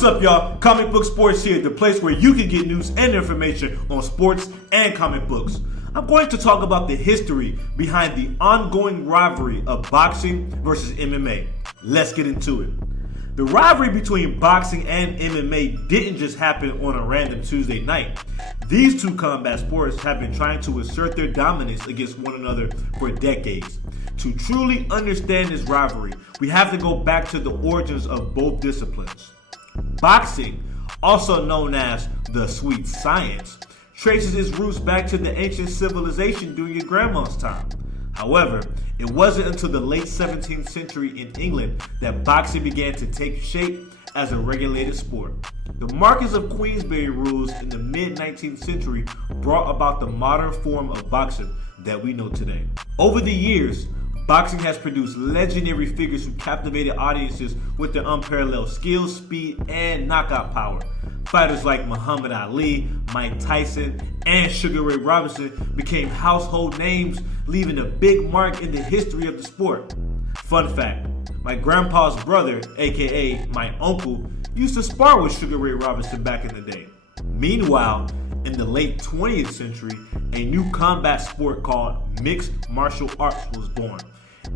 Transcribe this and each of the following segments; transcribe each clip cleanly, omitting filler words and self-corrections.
What's up, y'all? Comic Book Sports here, the place where you can get news and information on sports and comic books. I'm going to talk about the history behind the ongoing rivalry of boxing versus MMA. Let's get into it. The rivalry between boxing and MMA didn't just happen on a random Tuesday night. These two combat sports have been trying to assert their dominance against one another for decades. To truly understand this rivalry, we have to go back to the origins of both disciplines. Boxing, also known as the sweet science, traces its roots back to the ancient civilization during your grandma's time. However, it wasn't until the late 17th century in England that boxing began to take shape as a regulated sport. The Marquess of Queensberry rules in the mid-19th century brought about the modern form of boxing that we know today. Over the years, boxing has produced legendary figures who captivated audiences with their unparalleled skill, speed, and knockout power. Fighters like Muhammad Ali, Mike Tyson, and Sugar Ray Robinson became household names, leaving a big mark in the history of the sport. Fun fact, my grandpa's brother, aka my uncle, used to spar with Sugar Ray Robinson back in the day. Meanwhile, in the late 20th century, a new combat sport called mixed martial arts was born.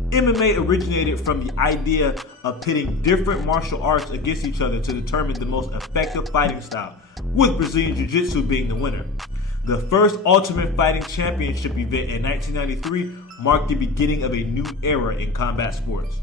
MMA originated from the idea of pitting different martial arts against each other to determine the most effective fighting style, with Brazilian Jiu-Jitsu being the winner. The first Ultimate Fighting Championship event in 1993 marked the beginning of a new era in combat sports.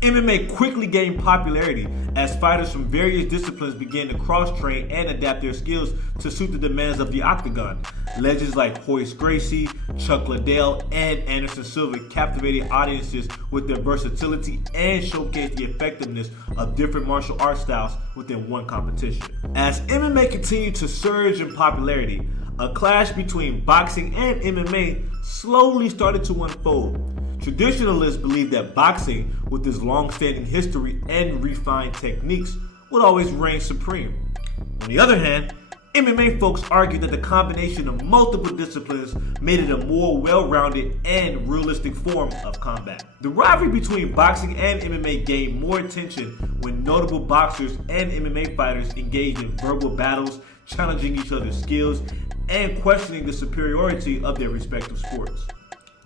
MMA quickly gained popularity as fighters from various disciplines began to cross-train and adapt their skills to suit the demands of the octagon. Legends like Horace Gracie, Chuck Liddell, and Anderson Silva captivated audiences with their versatility and showcased the effectiveness of different martial arts styles within one competition. As MMA continued to surge in popularity, a clash between boxing and MMA slowly started to unfold. Traditionalists believed that boxing, with its long-standing history and refined techniques, would always reign supreme. On the other hand, MMA folks argued that the combination of multiple disciplines made it a more well-rounded and realistic form of combat. The rivalry between boxing and MMA gained more attention when notable boxers and MMA fighters engaged in verbal battles, challenging each other's skills, and questioning the superiority of their respective sports.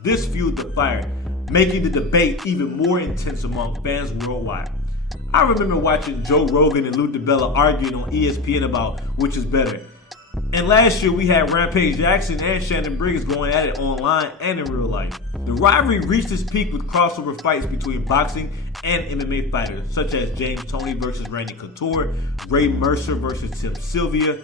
This fueled the fire, making the debate even more intense among fans worldwide. I remember watching Joe Rogan and Lou DiBella arguing on ESPN about which is better. And last year we had Rampage Jackson and Shannon Briggs going at it online and in real life. The rivalry reached its peak with crossover fights between boxing and MMA fighters, such as James Toney versus Randy Couture, Ray Mercer versus Tim Sylvia,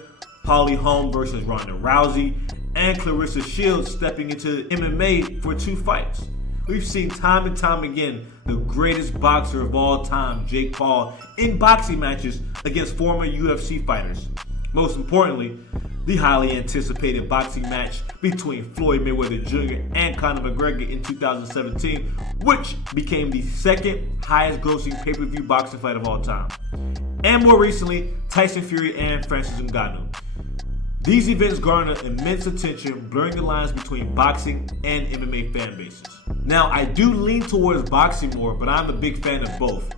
Holly Holm versus Ronda Rousey, and Clarissa Shields stepping into MMA for 2 fights. We've seen time and time again the greatest boxer of all time, Jake Paul, in boxing matches against former UFC fighters. Most importantly, the highly anticipated boxing match between Floyd Mayweather Jr. and Conor McGregor in 2017, which became the second highest grossing pay-per-view boxing fight of all time. And more recently, Tyson Fury and Francis Ngannou. These events garnered immense attention, blurring the lines between boxing and MMA fan bases. Now, I do lean towards boxing more, but I'm a big fan of both.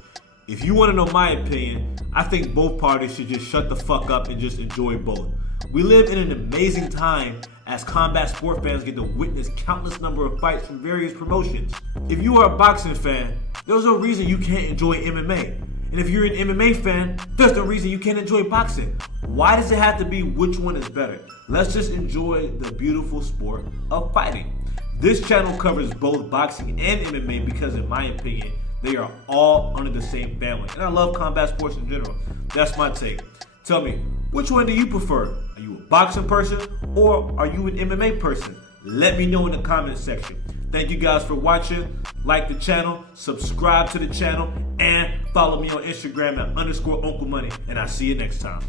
If you want to know my opinion, I think both parties should just shut the fuck up and just enjoy both. We live in an amazing time as combat sport fans get to witness countless number of fights from various promotions. If you are a boxing fan, there's no reason you can't enjoy MMA. And if you're an MMA fan, there's no reason you can't enjoy boxing. Why does it have to be which one is better? Let's just enjoy the beautiful sport of fighting. This channel covers both boxing and MMA because, in my opinion, they are all under the same family. And I love combat sports in general. That's my take. Tell me, which one do you prefer? Are you a boxing person or are you an MMA person? Let me know in the comments section. Thank you guys for watching. Like the channel, subscribe to the channel, and follow me on Instagram at _Uncle Money. And I'll see you next time.